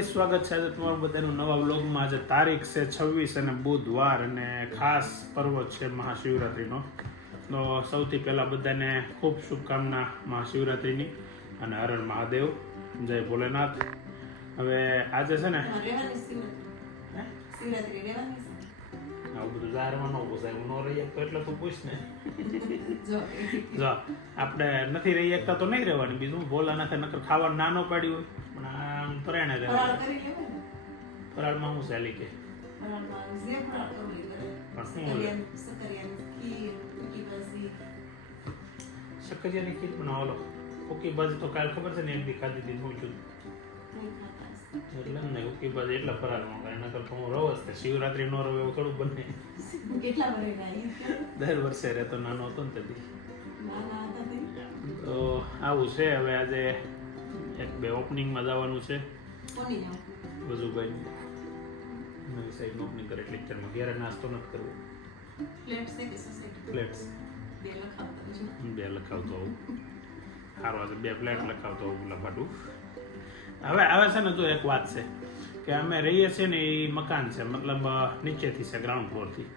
ફરી સ્વાગત છે આજે તમારું બધાનું નવા વ્લોગમાં. આજે તારીખ છે 26 અને બુધવાર અને ખાસ પર્વ છે મહાશિવરાત્રિનો. તો સૌથી પહેલાં બધાને ખૂબ શુભકામના મહાશિવરાત્રિની અને હર હર મહાદેવ, જય ભોલેનાથ. હવે આજે છે ને આવું બધું જાહેરમાં ન પૂછાય, હું ન રહી શકતો એટલે તું પૂછ ને. જો આપણે નથી રહી શકતા તો નહીં રહેવાની, બીજું ભોલાનાથે નકર ખાવાનું નાનો પાડ્યું હોય પણ આમ પરાણે રહેવાનું. ફરાળમાં હું ચાલી કે શક્કરિયાની ખીર બનાવો. કોકી બાજુ તો કાલ ખબર છે ને એક દી ખાધી હતી હું છું એટલે ને કોકી બાજુ એટલા ફરાળમાં કાંઈ નકર તો હું રહું જ. શિવરાત્રી નો રહું એવું થોડું બને. દર વર્ષે રહેતો નાનો હતો ને તેથી. તો આવું છે. હવે આજે એક બે ઓપનિંગમાં જવાનું છે. વજુભાઈ નવી સાઈડ ઓપનિંગ કરે એટલે લેક્ચરમાં ઘેરે નાસ્તો નથી કરવો. ફ્લેટ્સ બે લખાવતો આવું સારું. આજે બે ફ્લેટ લખાવતો આવું લખાટું. હવે છે ને જો એક વાત છે કે અમે રહીએ છીએ ને એ મકાન છે, મતલબ નીચેથી છે, ગ્રાઉન્ડ ફ્લોરથી.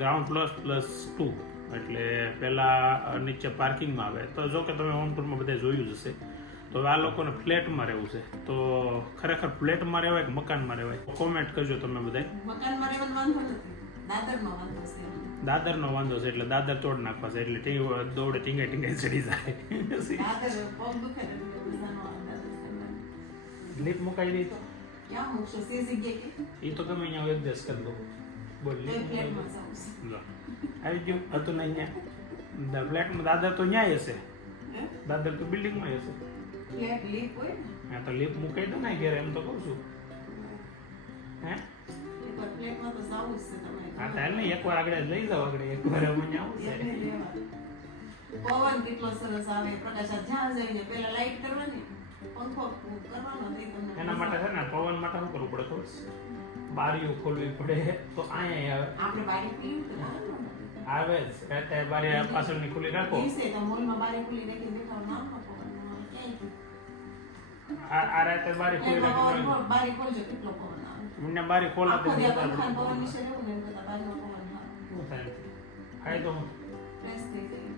ગ્રાઉન્ડ ફ્લોર +2 એટલે પહેલાં નીચે પાર્કિંગમાં આવે. તો જો કે તમે હોમ ટૂરમાં બધા જોયું જ હશે. તો આ લોકોને ફ્લેટમાં રહેવું છે. તો ખરેખર ફ્લેટમાં રહેવાય કે મકાનમાં રહેવાય? કોમેન્ટ કરજો તમે બધા. દાદરનો વાંધો છે એટલે દાદર તોડ નાખવા છે એટલે દોડે ટીંગાઈ ચડી જાય. લીપ મુકાઈ દઈ તો એ તો ગમે અહીંયા એડજસ્ટ કરી દો. બોલ આવી ગયું હતું ને અહીંયા ફ્લેટમાં દાદર તો ન્યાય હશે. દાદર તો બિલ્ડિંગમાં હશે. હા તો લીપ મુકાઈ દો ને ઘેર, એમ તો કહું છું. હે હા તાર ને એકવાર આગળ લઈ જાવ, આગળ એકવાર અહીંયા આવું છે. પવન કેટલો સરસ આવે, પ્રકાશ જ્યાં જઈને પેલા લાઈટ કરવાની, પંખો કરવાનો. એના માટે છે ને પવન માટે શું કરવું પડે ખબર છે? બારીઓ ખોલવી પડે. તો અહીંયા આપણે બારી ખોલી આવે જ એટલે બારી પાછળની ખુલ્લી રાખો. તો મોલમાં બારી ખુલ્લી રાખી દેખાવ નામ પવન આ રાતે બારી ખુલ્લી રાખી બારી ખોલજો, કેટલો પવન આવે. મને બારી ખોલાતી પવન વિશે રહેવું ને બધા બારીમાં પવન આવે. શું થાય? ફાયદો ફ્રેશ થઈ જાય.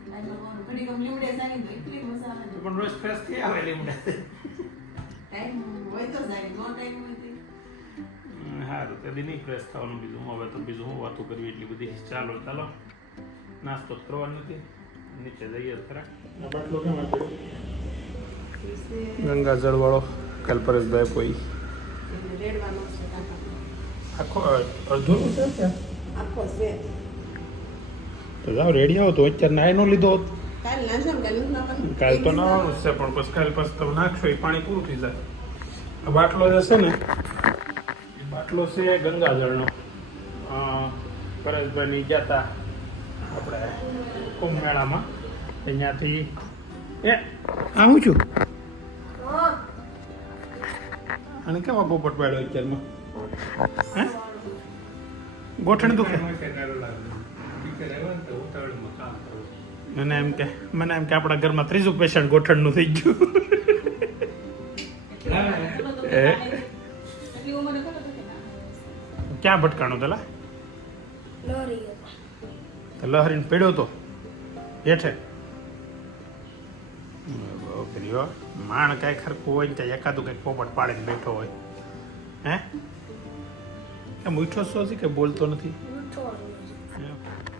ઘડી ગમ લીમડે સાની તો એટલી મજા આવે. પણ રોજ ફ્રેશ થઈ આવે લીમડે. ટાઈમ હોય તો જાય, નો ટાઈમ હોય તો સારું. તે નહીં ફ્રેશ થવાનું. બીજું હવે તો બીજું હું વાતો કરવી એટલી બધી. ચાલો નાસ્તો કરવાનો નથી, નીચે જઈએ ખરા. બાટલો કેમ ગંગા જળ વાળો કલ્પરેશભાઈ કોઈ રેડવાનો છે આખો અડધો છે. આખો છે તો જાવ રેડી આવો. તો અત્યારે નાય નો લીધો હોત. કાલ નાશો ને કાલ તો નાવાનું છે પણ પછી કાલ પછી તમે નાખશો એ પાણી પૂરું થઈ જાય. આ બાટલો જે છે ને એ બાટલો છે ગંગાજળનો. પરેશભાઈની ગયા હતા આપણે કુંભ મેળામાં, અહીંયાથી આ હું છું અને કેવા પોપટ પાડ્યો અત્યારમાં? હે ગોઠણ દુખે? મને એમ કે આપણા ઘરમાં ત્રીજું પેશન્ટ ગોઠણનું થઈ ગયું. ક્યાં ભટકાણું પેલા? લહરીને પડ્યો તો હેઠે. માણ કઈ ખરખું હોય ને ત્યાં એકાદું કઈક પોપટ પાડીને બેઠો હોય. હે એમ ઉઠો છો કે બોલતો નથી?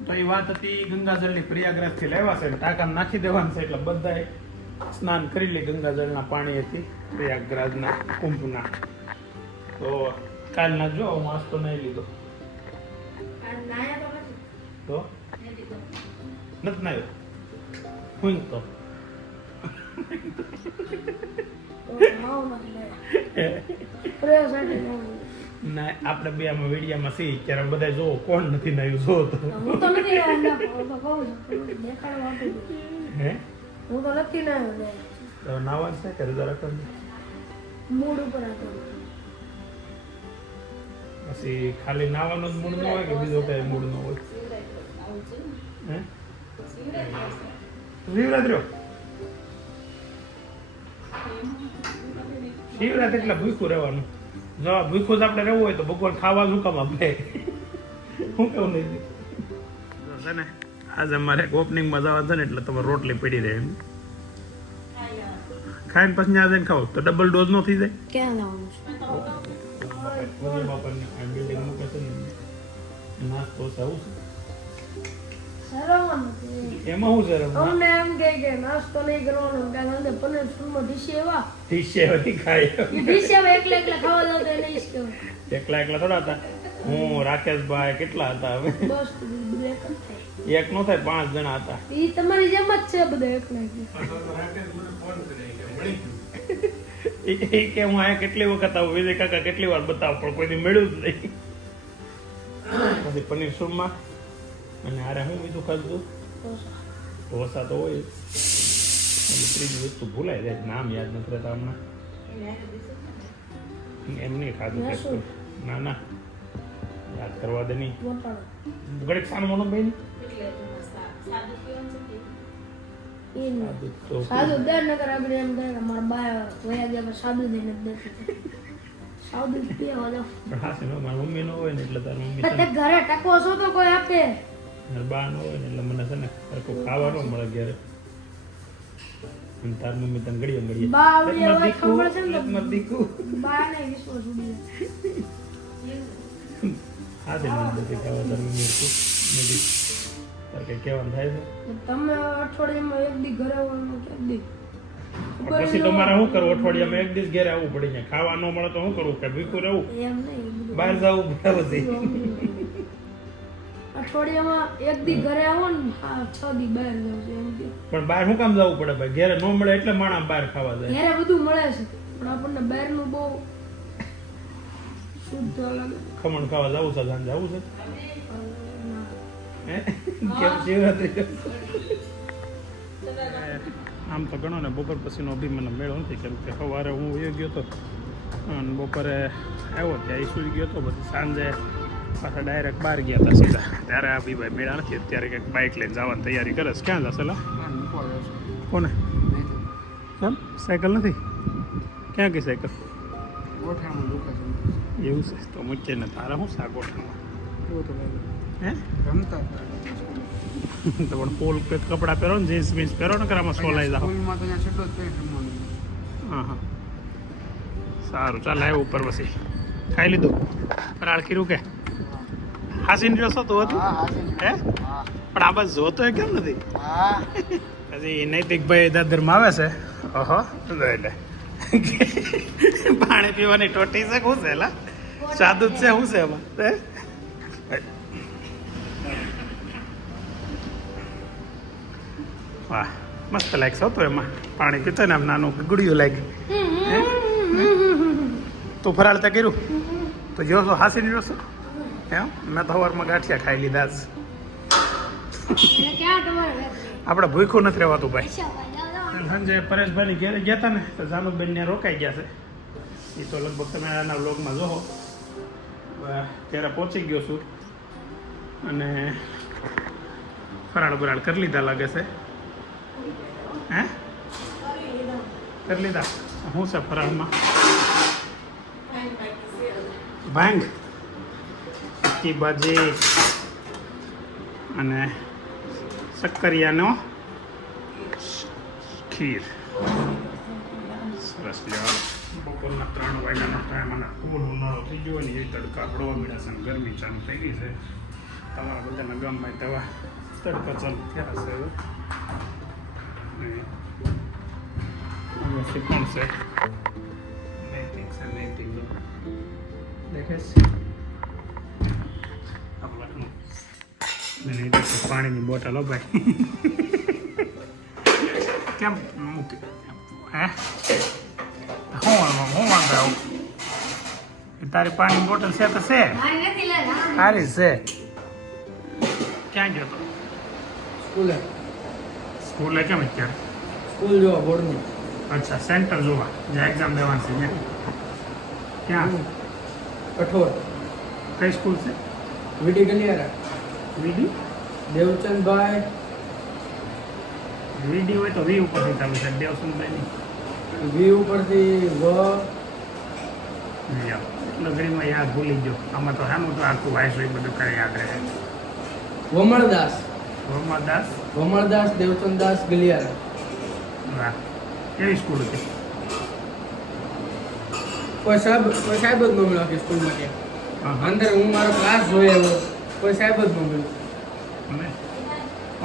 તો એ વાત હતી ગંગાજળની. પ્રયાગરાજથી લેવા છે, ટાંકામાં નાખી દેવાનું છે એટલે બધાએ સ્નાન કરી લે. ગંગાજળના પાણી હતી પ્રયાગરાજના કુંભના. તો કાલના જો હું આજ તો નહીં લીધો તો નથી નાયો હું તો ના આપણે બે આમાં વિડીયામાં સી ક્યારે બધા જોવો કોણ નથી નાયું જો તો. હે હું તો નથી નાયો. તો નાવા છે કે રજા રાખવાનું? મૂડ ઉપર હતો. પછી ખાલી નાવાનો જ મૂડ ન હોય કે બીજો કઈ મૂડ ન હોય? હે શિવરાત્રી શિવરાત્રી એટલે ભૂખ્યું રહેવાનું. જો ભૂખું જ આપણે રહેવું હોય તો ભગવાન ખાવા શું કામ આપે હું કેવું નહીં છે ને આજે અમારે ઓપનિંગમાં જવા છે ને એટલે તમારે રોટલી પડી રહે ખાઈને પછી ત્યાં જઈને ખાવ તો ડબલ ડોઝ નો થઈ જાય ક્યાં લાવવાનું છે નાસ્તો સારું શરમ નથી. એમાં શું છે અમને એમ કહે કે નાસ્તો નહીં કરવાનો કારણ કે પનીર ફૂલમાં ડીશ એવા ટીશે વળી ખાય એ ડીશ એવા એકલા એકલા ખાવા જાવ તો એને ઈશ કહેવાય. એકલા એકલા થોડા હતા હું રાકેશભાઈ કેટલા હતા હવે બસ બધું એક જ થાય. એક નો થાય 5 જણા હતા એ તમારી જેમ જ છે બધા એકલા એકલા. એ કે હું અહીંયા કેટલી વખત આવું વિજય કાકા કેટલી વાર બતાવો પણ કોઈથી મળ્યું જ નહીં પછી પનીર સુરમાં અને આરે હું બીજું ખાધું ઢોસા તો હોય એટલે ત્રીજી વસ્તુ ભૂલાઈ જાય નામ યાદ નથી રહેતા હમણાં એમ નહીં ખાધું કંઈક. ના ના યાદ કરવા દે નહીં વટાણું. ઘડીક સાનું મોનું ભાઈ નહીં ઈ નહીં. સાદું તો સાદું દર નગર આગળ એમ કહે કે મારા બા વયા ગયા પણ સાદું દઈને જ દેતી. સાદું જ પીવા જાવ. પણ હાસે નો મારી મમ્મી નો હોય ને એટલે તારી મમ્મી પણ છે તે ઘરે ટકો છો તો કોઈ આપે. ને મારી બા નો હોય ને એટલે મને છે ને સરખું ખાવા ન મળે ઘરે અને તારી મમ્મી તને ઘડીએ ઘડીએ બા આવડી અવાજ સાંભળે છે ને તો મત દીકું બા ને વિશ્વાસ ઉડી જાય. હાથે મને નથી ખાવા તારી મમ્મી હતું નથી તારે કંઈ કહેવાનું થાય છે તમે અઠવાડિયામાં એક દી ઘરે આવવાનું કે એક દી પછી તમારે શું કરવું અઠવાડિયામાં એક દિવસ ઘેર આવવું પડી જાય ખાવા ન મળે તો શું કરવું કે ભીખું રહેવું એમ નહીં બધું. બહાર જવું પડે પછી અઠવાડિયામાં એક દી ઘરે આવો ને હા 6 દી બહાર જાવ છે એમ કે પણ બહાર શું કામ જવું પડે ભાઈ ઘેરે ન મળે એટલે માણસ બહાર ખાવા જાય ઘરે બધું મળે છે પણ આપણને બહારનું બહુ શુદ્ધ લાગે. ખમણ ખાવા જવું છે સાંજે જવું છે ના. હે? કેમ શિવરાત્રી આમ તો ગણો ને બપોર પછીનો બી મને મેળો નથી કેમ કે સવારે હું વયો ગયો હતો અને બપોરે આવ્યો ત્યાં સુઈ ગયો હતો પછી સાંજે પાછા ડાયરેક્ટ બહાર ગયા હતા સીધા ત્યારે આ બી ભાઈ મેળા નથી અત્યારે કંઈક બાઇક લઈને જવાની તૈયારી કરે છે ક્યાં જશે લા કોને કેમ સાયકલ નથી ક્યાં ગઈ સાયકલ એવું છે તો મૂકે ને તારા શું છે આ ગોઠામાં હે તો પણ પોલ કપડાં પહેરો ને જીન્સ બીન્સ પહેરો ને આમાં સોલાઈ જાઓ હા હા સારું ચાલ આવ્યું ઉપર પછી ખાઈ લીધું ફરાળ ખીરું કે હાસીને જોશો તો હતું હે પણ આ બસ જોતો એ કેમ નથી પછી નૈતિકભાઈ દાદરમાં આવે છે ઓહો એટલે પાણી પીવાની ટોટી છે શું છે એલા સાદું જ છે શું છે એમાં વાહ મસ્ત લાગશે તો એમાં પાણી પીતો ને આમ નાનું ગુડિયું લાગે તું ફરાળ ત્યાં કર્યું તો જોશો હાસીને જોશો એમ મેં તો સવારમાં ગાંઠિયા ખાઈ લીધા જ એટલે ક્યાં તમારે ઘરે? આપણે ભૂખ્યું નથી રહેવાતું ભાઈ પૈસા વાળા સાંજે પરેશભાઈની ઘેરે ગયા હતા ને તો જાનુબેન ને રોકાઈ ગયા છે એ તો લગભગ તમે આના વ્લોગમાં જોહો ત્યારે પહોંચી ગયો છું અને ફરાળ બરાળ કરી લીધા લાગે છે હે કરી લીધા શું છે ફરાળમાં ભાંગ ચીકી ભાજી અને શક્કરિયાનો ખીર સરસ લેવા બપોરના 3 વાગ્યાનો ટાઈમ અને ફૂલ ઉનાળો થઈ ગયો ને એ તડકા પડવા મળ્યા છે અને ગરમી ચાલુ થઈ ગઈ છે તમારા બધાના ગામમાં તેવા તડકા ચાલુ થયા છે હવે કોણ છે નૈતિક છે નૈતિક દેખે છે પાણીની બોટલ હો ભાઈ કેમ મૂકી હે હું વાંધો આવું તારી પાણીની બોટલ છે તો છે મારી નથી લાગે સારી છે ક્યાં ગયો તો સ્કૂલે કેમ અત્યારે સ્કૂલ જોવા બોર્ડની અચ્છા સેન્ટર જોવા જ્યાં એક્ઝામ દેવાની છે ત્યાં ક્યાં કઠોર કઈ સ્કૂલ છે વીડી ગલિયારા વીડી દેવચંદભાઈ વીડી હોય તો વી ઉપરથી ચાલુ છે દેવસુંદભાઈની વી ઉપરથી વ એટલે ઘડીમાં યાદ ભૂલી ગયો. આમાં તો શાનું તો આખું વાયસ હોય બધું કઈ યાદ રહે. વમળદાસ રોમાદાસ. વમળદાસ દેવચંદાસ ગલિયારા. વાહ, કેવી સ્કૂલ હતી? કોઈ સાહેબ જ ન મળ્યો કે સ્કૂલમાં કે હા, અંદર હું મારો ક્લાસ જોઈ આવ્યો, કોઈ સાહેબ જ ન મળ્યો. અને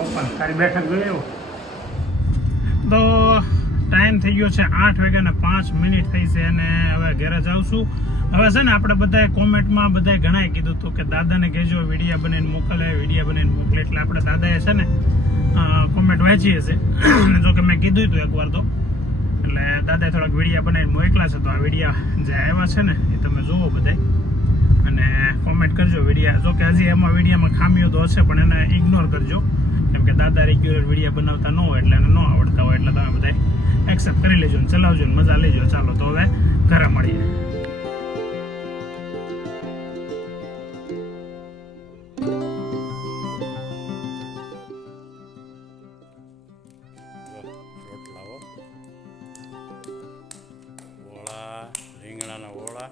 ઓપન તારી બેઠક જોઈ આવ્યો. તો ટાઈમ થઈ ગયો છે 8:05 થઈ છે અને હવે ઘરે જાઉં છું. હવે છે ને આપણે બધાએ કોમેન્ટમાં બધાએ ઘણાએ કીધું હતું કે દાદાને કહેજો વિડીયો બનાવીને મોકલે, વિડીયો બનાવીને મોકલે. એટલે આપણે દાદાએ છે ને કોમેન્ટ વાંચી હશે. જો કે મેં કીધું હતું એકવાર તો, એટલે દાદાએ થોડાક વિડીયો બનાવીને મોકલા છે. તો આ વિડીયો જે આવ્યા છે ને એ તમે જુઓ બધાય અને કોમેન્ટ કરજો વિડીયો. જો કે હજી એમાં વિડીયોમાં ખામીઓ તો હશે પણ એને ઇગ્નોર કરજો, કેમ કે દાદા રેગ્યુલર વિડીયો બનાવતા ન હોય એટલે એને ન આવડતા હોય. એટલે તમે બધા એક્સેપ્ટ કરી લેજો ને ચલાવજો ને મજા લેજો. ચાલો તો હવે ઘરે મળીએ. રોટલાઓ, ઓળા, રીંગણાના ઓળા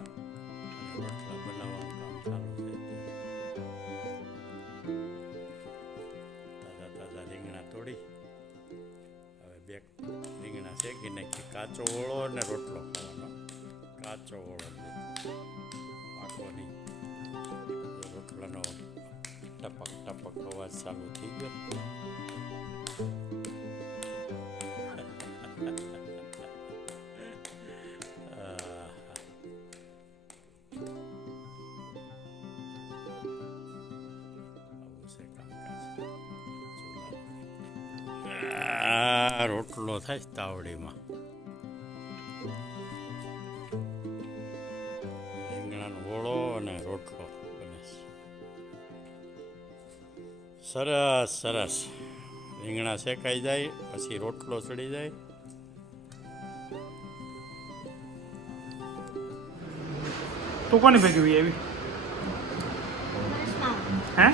અને રોટલા બનાવવાનું કામ ચાલુ છે. તાજા તાજા રીંગણા તોડી હવે બે રીંગણા શેકી નાખી. કાચો ઓળો અને રોટલો ખાવાનો. કાચો ઓળો પાકો નહીં. રોટલાનો ટપક ટપક અવાજ ચાલુ થઈ ગયો. રોટલો થાય તાવડીમાં. રીંગણાનો ઓળો અને રોટલો બને છે. સરસ સરસ. રીંગણા શેકાઈ જાય પછી રોટલો ચડી જાય. તું કોની ભેગી આવી? હે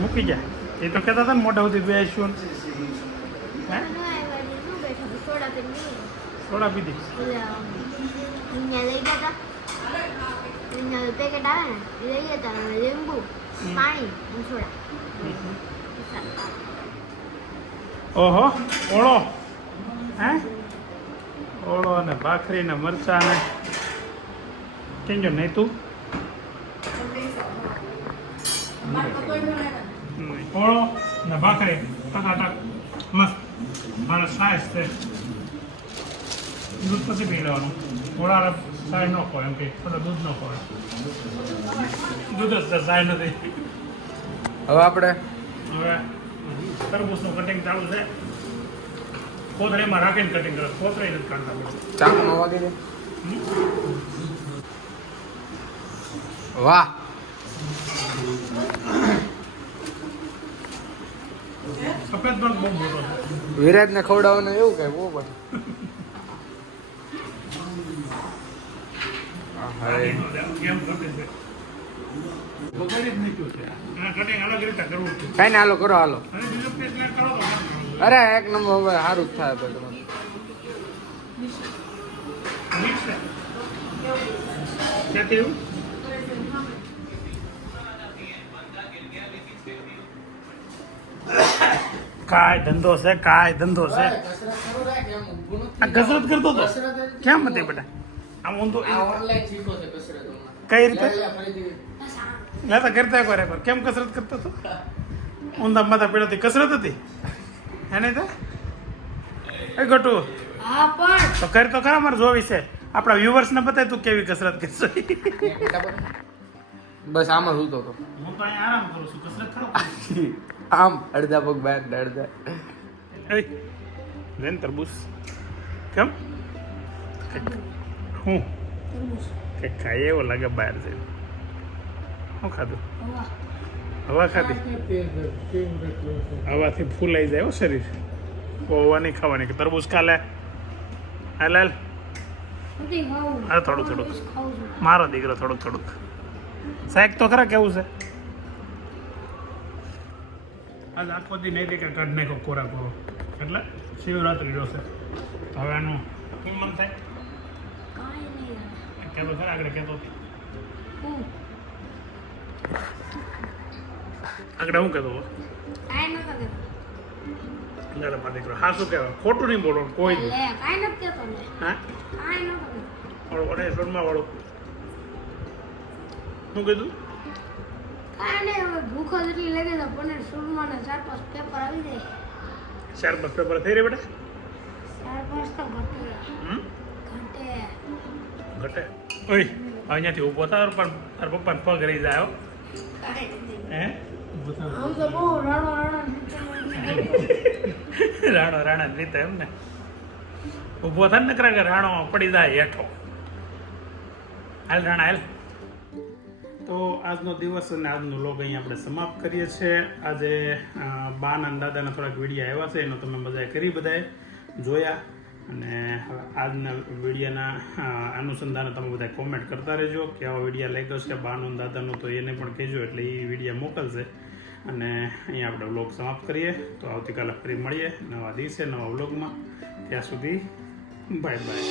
મૂકી જાય. એ તો કહેતા હતા ને મોટા સુધી બેસ્યું. હે સોડા પીધી? પેકેટ આવે ને એ લઈ જતા લીંબુ પાણી અને સોડા. ઓહો, ઓળો. હે ઓળો અને ભાખરી ને મરચા ને કેમ જો નહીં તું? ઓળો ને ભાખરી ટકાટક મસ્ત. મારે સાઈઝ છે. દૂધ પછી પી લેવાનું. ઓળા સાય ન ખોય એમ કે દૂધ ન ખોય. દૂધ જ છે, સાય નથી. હવે આપણે હવે તરબૂચનું કટિંગ ચાલુ છે. કોથળીમાં રાખીને કટિંગ કરે. કોથળી નથી કાઢતા પડે. ચાકુમાં વાગી દે. વાહ, સફેદ ભાગ બહુ મોટો છે. વિરાજને ખવડાવવાનું એવું કઈ બહુ પણ. કેમ સફેદ છે? બગાડી જ નાખ્યું છે. અને કટિંગ અલગ રીતે કરવું છે. કઈ ને હાલો કરો હાલો. અને બીજું પીસ એડ કરો તો અરે એક નંબર હવે સારું જ થાય બધું. મિક્સ છે. ક્યાંથી એવું? કાય ધંધો છે, કાય ધંધો છે. આ કસરત કરતો હતો કેમ હતી બેટા? આમ ઊંધો કઈ રીતે લેતા કરતા એકવાર કેમ કસરત કરતો હતો? ઊંધા માથા પીડાથી કસરત હતી એને તો એ ગટુ હા પણ તો કરી તો ખરા. મારે જોવી છે. આપણા વ્યુઅર્સને બતાય તું કેવી કસરત કરશો. બસ આમાં સૂતો હતો. હું તો અહીંયા આરામ કરું છું. કસરત ખરો આમ અડધા પગ બહાર ને અડધા. લેન તરબૂચ કેમ હું કે ખાઈ એવો લાગે બહાર જઈને. શું ખાધું? હવા ખાધી. હવાથી ફૂલાઈ જાય હો શરીર. હવા નહીં ખાવાની. કે તરબૂચ કાલે હાલ હાલ. અરે થોડુંક થોડુંક મારો દીકરો થોડુંક થોડુંક સાહેબ તો ખરા કેવું છે. આજ આખો દી નહીં કે કાઢ નાખો કોરા કોરો એટલે શિવરાત્રી જોશે. હવે આનું શું મન થાય? નથી આવે. કહેતો ખરા આગળ કહેતો હું આગળ હું કહેતો કાંઈ નતો કહેતો. અંદર મારો દીકરો હા શું કહેવાય ખોટું નહીં બોલો કોઈ લે કાંઈ નથી કહેતો લે. હા કાંઈ નતો કહેતો. વાળું અને સોનમાં વાળું શું કીધું કાંઈ નહીં, હવે ભૂખ જ એટલી લાગે છે. પનીર સુરમાં ને 4-5 પેપર આવી જાય. 4-5 પેપર થઈ રહ્યા બેટા 4-5 તો ઘટે. હમ ઘટે. ઘટે ઓય અહીંયાથી ઊભો થાવ પણ તાર પપ્પાને પગ રહી જાય હો. કાંઈ નથી. હે ઊભો થાવ આમ તો બહુ રાણો રાણો રીતે એમ ને ઊભો થાય ને કે રાણો પડી જાય હેઠો. હાલ રાણા હાલ. તો આજનો દિવસ અને આજનો લોગ અહીં આપણે સમાપ્ત કરીએ છીએ. આજે બાના અને દાદાના થોડાક વિડીયો આવ્યા છે, એનો તમે બધાએ કરી બધાએ જોયા. અને હવે આજના વિડીયોના અનુસંધાને તમે બધા કોમેન્ટ કરતા રહેજો કે આવા વિડીયો લાગ્યો છે બાનો અને દાદાનો, તો એને પણ કહેજો એટલે એ વિડીયો મોકલશે. અને અહીંયા આપણે વ્લોગ સમાપ્ત કરીએ. તો આવતીકાલે ફરી મળીએ નવા દિવસે નવા વ્લોગમાં. ત્યાં સુધી બાય બાય.